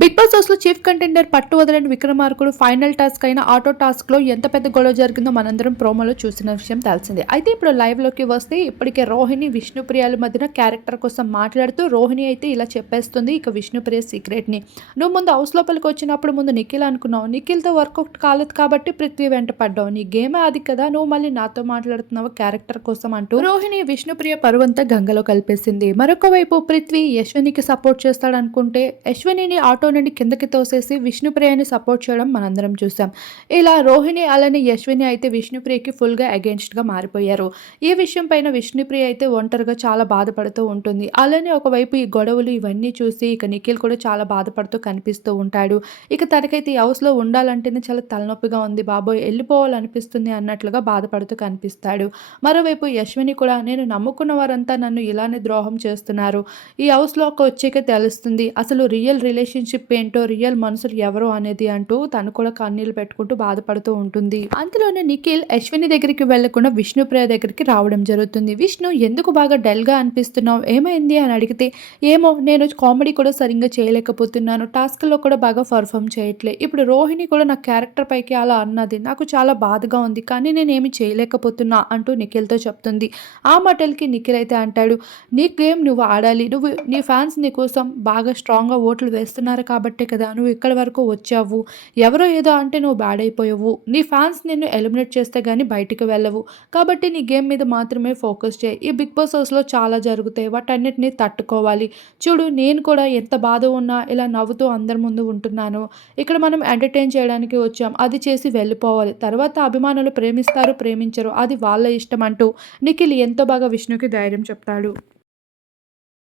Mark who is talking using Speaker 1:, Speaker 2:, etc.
Speaker 1: Big Boss హౌస్లో chief contender పట్టు వదలని విక్రమార్కుడు ఫైనల్ టాస్క్ అయిన ఆటో టాస్క్లో ఎంత పెద్ద గొడవ జరిగిందో మనందరం ప్రోమోలో చూసిన విషయం తెలిసిందే. అయితే ఇప్పుడు లైవ్లోకి వస్తే ఇప్పటికే రోహిణి విష్ణుప్రియాల మధ్యన క్యారెక్టర్ కోసం మాట్లాడుతూ రోహిణి అయితే ఇలా చెప్పేస్తుంది ఇక విష్ణుప్రియ సీక్రెట్ని. నువ్వు ముందు హౌస్ లోపలికి వచ్చినప్పుడు ముందు నిఖిల్ అనుకున్నావు. నిఖిల్తో వర్కౌట్ కాలేదు కాబట్టి పృథ్వీ వెంట పడ్డావు. నీ గేమే అది కదా నువ్వు మళ్ళీ నాతో మాట్లాడుతున్నావు క్యారెక్టర్ కోసం అంటూ రోహిణి విష్ణుప్రియ పరువంతా గంగలో కలిపేసింది. మరొక వైపు పృథ్వీ యశ్వనికి సపోర్ట్ చేస్తాడనుకుంటే యశ్వనిని ఆటో నుండి కిందకి తోసేసి విష్ణుప్రియని సపోర్ట్ చేయడం మనందరం చూసాం ఇలా రోహిణి అలానే యశ్విని అయితే విష్ణుప్రియకి ఫుల్గా అగేన్స్ట్గా మారిపోయారు. ఈ విషయం పైన విష్ణుప్రియ అయితే ఒంటరిగా చాలా బాధపడుతూ ఉంటుంది. అలానే ఒకవైపు ఈ గొడవలు ఇవన్నీ చూసి ఇక నిఖిల్ కూడా చాలా బాధపడుతూ కనిపిస్తూ ఉంటాడు. ఇక తనకైతే ఈ హౌస్లో ఉండాలంటేనే చాలా తలనొప్పిగా ఉంది బాబోయ్ వెళ్ళిపోవాలనిపిస్తుంది అన్నట్లుగా బాధపడుతూ కనిపిస్తాడు. మరోవైపు యశ్విని కూడా నేను నమ్ముకున్న వారంతా నన్ను ఇలానే ద్రోహం చేస్తున్నారు. ఈ హౌస్లోకి వచ్చాక తెలుస్తుంది. అసలు రియల్ రిలేషన్షిప్ ఏంటో రియల్ మనుషులు ఎవరు అనేది అంటూ తను కూడా కన్నీళ్ళు పెట్టుకుంటూ బాధపడుతూ ఉంటుంది. అంతలోనే నిఖిల్ అశ్విని దగ్గరికి వెళ్ళకుండా విష్ణుప్రియ దగ్గరికి రావడం జరుగుతుంది. విష్ణు ఎందుకు బాగా డల్గా అనిపిస్తున్నావు? ఏమైంది? అని అడిగితే ఏమో నేను కామెడీ కూడా సరిగ్గా చేయలేకపోతున్నాను. టాస్క్లో కూడా బాగా పర్ఫామ్ చేయట్లే. ఇప్పుడు రోహిణి కూడా నా క్యారెక్టర్ పైకి అలా అన్నది. నాకు చాలా బాధగా ఉంది కానీ నేనేమి చేయలేకపోతున్నా అంటూ నిఖిల్తో చెప్తుంది. ఆ మాటలకి నిఖిల్ అయితే అంటాడు నీ గేమ్ నువ్వు ఆడాలి? నువ్వు నీ ఫ్యాన్స్ నీ కోసం బాగా స్ట్రాంగ్గా ఓట్లు వేస్తున్నారు కాబట్టే కదా నువ్వు ఇక్కడి వరకు వచ్చావు. ఎవరో ఏదో అంటే నువ్వు బ్యాడ్ అయిపోయావు. నీ ఫ్యాన్స్ నిన్ను ఎలిమినేట్ చేస్తే కానీ బయటికి వెళ్ళవు. కాబట్టి నీ గేమ్ మీద మాత్రమే ఫోకస్ చేయి. ఈ బిగ్ బాస్ హౌస్లో చాలా జరుగుతాయి. వాటన్నిటిని తట్టుకోవాలి. చూడు నేను కూడా ఎంత బాధ ఉన్నా ఇలా నవ్వుతూ అందరి ముందు ఉంటున్నాను. ఇక్కడ మనం ఎంటర్టైన్ చేయడానికి వచ్చాం. అది చేసి వెళ్ళిపోవాలి. తర్వాత అభిమానులు ప్రేమిస్తారు ప్రేమించరు. అది వాళ్ళ ఇష్టం అంటూ నిఖిల్ ఎంతో బాగా విష్ణుకి ధైర్యం చెప్తాడు.